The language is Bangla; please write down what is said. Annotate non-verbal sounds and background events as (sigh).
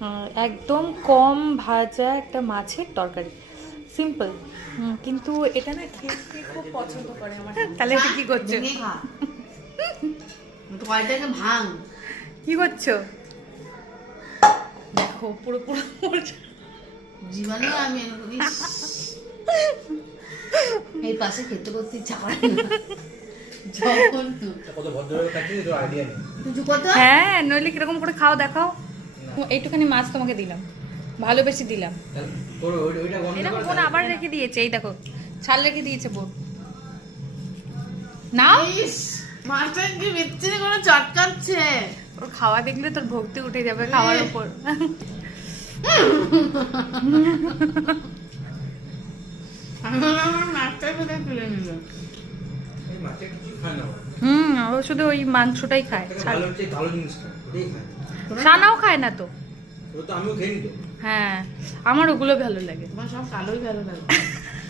আহ, একদম কম ভাজা একটা মাছের তরকারি। সিম্পল কিন্তু এটা না খেতে খুব পছন্দ করে আমার তাহলে এটা কি করছ? কয়টাকে ভাঙ। কি করছ? দেখো পুরো পুরো জীবনে আমি এই পাশে খেতে করতে ইচ্ছা করে যখন তুই কত থাকছিস তোর আইডিয়া নেই। তুই কত? হ্যাঁ নইলে কীরকম করে খাও দেখাও। এইটুখানি মাছ তোমাকে দিলাম। ভালোবেসে দিলাম। এরকম বোন আবার রেখে দিয়েছে এই দেখো। ছাল রেখে দিয়েছে বোন নাও। ইস মাছটা কি বিচ্ছিরি করে চটকাচ্ছে। ওর খাওয়া দেখলে তোর ভক্তি উঠে যাবে খাওয়ার উপর। আমার মাছটা কোথায় তুলে নিল? হুম ও শুধু ওই মাংসটাই খায় জিনিস খায় সানাও খায়। না তো। হ্যাঁ আমার ওগুলো ভালো লাগে। সব কালোই ভালো লাগে। (laughs)